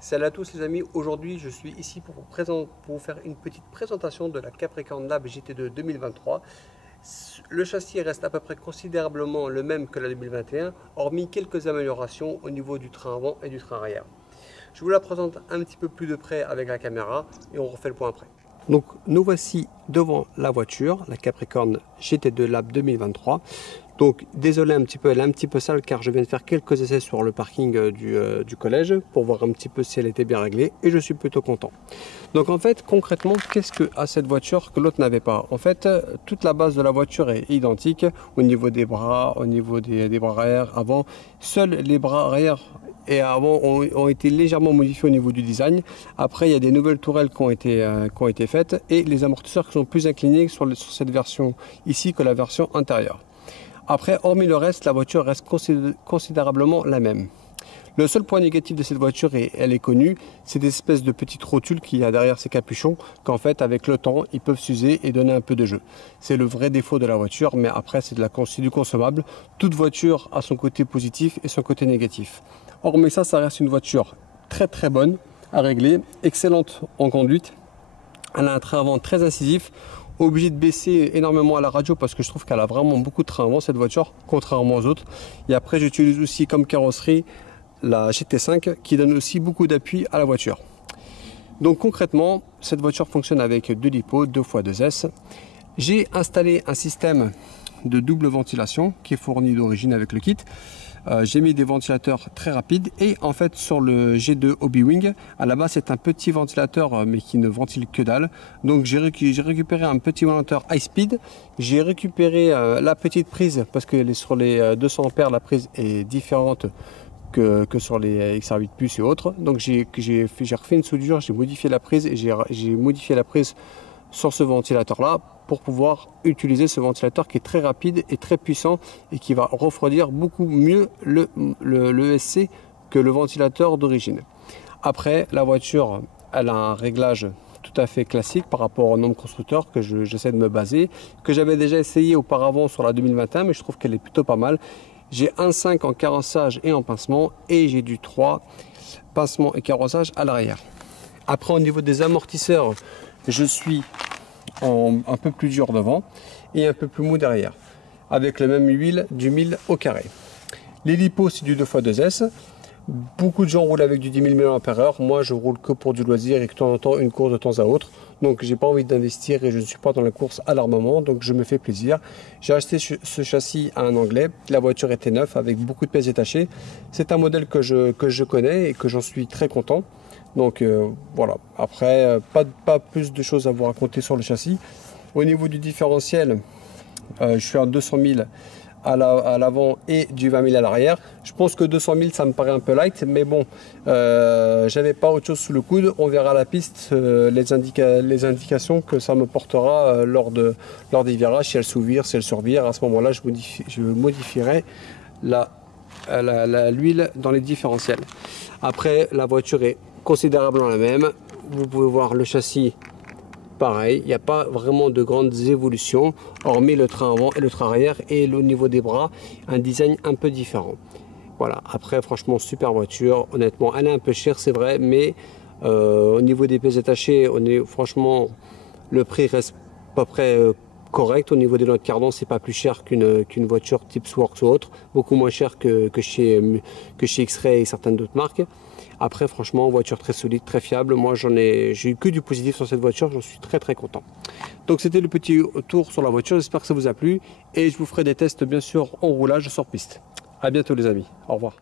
Salut à tous les amis, aujourd'hui je suis ici pour vous faire une petite présentation de la Capricorn Lab GT2 2023. Le châssis reste à peu près considérablement le même que la 2021, hormis quelques améliorations au niveau du train avant et du train arrière. Je vous la présente un petit peu plus de près avec la caméra et on refait le point après. Donc nous voici devant la voiture, la Capricorn GT2 Lab 2023. Donc désolé un petit peu, elle est un petit peu sale car je viens de faire quelques essais sur le parking du collège pour voir un petit peu si elle était bien réglée et je suis plutôt content. Donc en fait concrètement qu'est-ce que a cette voiture que l'autre n'avait pas? En fait toute la base de la voiture est identique au niveau des bras, au niveau des bras arrière, avant. Seuls les bras arrière et avant ont été légèrement modifiés au niveau du design. Après il y a des nouvelles tourelles qui ont été faites et les amortisseurs qui sont plus inclinés sur cette version ici que la version intérieure. Après, hormis le reste, la voiture reste considérablement la même. Le seul point négatif de cette voiture, et elle est connue, c'est des espèces de petites rotules qu'il y a derrière ces capuchons, qu'en fait, avec le temps, ils peuvent s'user et donner un peu de jeu. C'est le vrai défaut de la voiture, mais après, c'est du consommable. Toute voiture a son côté positif et son côté négatif. Hormis ça, ça reste une voiture très très bonne à régler, excellente en conduite. Elle a un train avant très incisif. Obligé de baisser énormément à la radio parce que je trouve qu'elle a vraiment beaucoup de train avant cette voiture, contrairement aux autres. Et après, j'utilise aussi comme carrosserie la GT5 qui donne aussi beaucoup d'appui à la voiture. Donc concrètement, cette voiture fonctionne avec 2 lipots, 2x2S. J'ai installé un système de double ventilation qui est fourni d'origine avec le kit. J'ai mis des ventilateurs très rapides et en fait sur le G2 Hobby-Wing à la base c'est un petit ventilateur mais qui ne ventile que dalle. Donc j'ai récupéré un petit ventilateur high speed. J'ai récupéré la petite prise parce que sur les 200 ampères la prise est différente que sur les XR8 Plus et autres. Donc j'ai refait une soudure, j'ai modifié la prise et j'ai modifié la prise sur ce ventilateur là pour pouvoir utiliser ce ventilateur qui est très rapide et très puissant et qui va refroidir beaucoup mieux le ESC que le ventilateur d'origine. Après la voiture elle a un réglage tout à fait classique par rapport au nombre constructeur que j'essaie de me baser, que j'avais déjà essayé auparavant sur la 2021 mais je trouve qu'elle est plutôt pas mal. J'ai un 5 en carrossage et en pincement et j'ai du 3 pincement et carrossage à l'arrière. Après au niveau des amortisseurs, je suis un peu plus dur devant et un peu plus mou derrière avec la même huile du 1000 au carré. Les lipos c'est du 2x2S. Beaucoup de gens roulent avec du 10 000 mAh. Moi je roule que pour du loisir et que de temps en temps une course de temps à autre. Donc j'ai pas envie d'investir et je ne suis pas dans la course à l'armement, donc je me fais plaisir. J'ai acheté ce châssis à un Anglais. La voiture était neuve avec beaucoup de pièces détachées. C'est un modèle que je connais et que j'en suis très content. Donc voilà, après pas plus de choses à vous raconter sur le châssis. Au niveau du différentiel, je suis à 200 000 à l'avant et du 20 000 à l'arrière. Je pense que 200 000 ça me paraît un peu light, mais bon, j'avais pas autre chose sous le coude. On verra à la piste les indications que ça me portera lors des virages, si elle s'ouvre, si elle survire. À ce moment-là, je modifierai l'huile dans les différentiels. Après, la voiture est considérablement la même. Vous pouvez voir le châssis pareil, il n'y a pas vraiment de grandes évolutions hormis le train avant et le train arrière et au niveau des bras un design un peu différent. Voilà, après franchement super voiture, honnêtement elle est un peu chère c'est vrai, mais au niveau des pièces détachées franchement le prix reste à peu près correct. Au niveau des notes cardan c'est pas plus cher qu'une voiture type Sworks ou autre, beaucoup moins cher que chez X-Ray et certaines d'autres marques. Après franchement voiture très solide, très fiable. Moi j'ai eu que du positif sur cette voiture, j'en suis très content. Donc c'était le petit tour sur la voiture, j'espère que ça vous a plu et je vous ferai des tests bien sûr en roulage sur piste. À bientôt les amis, au revoir.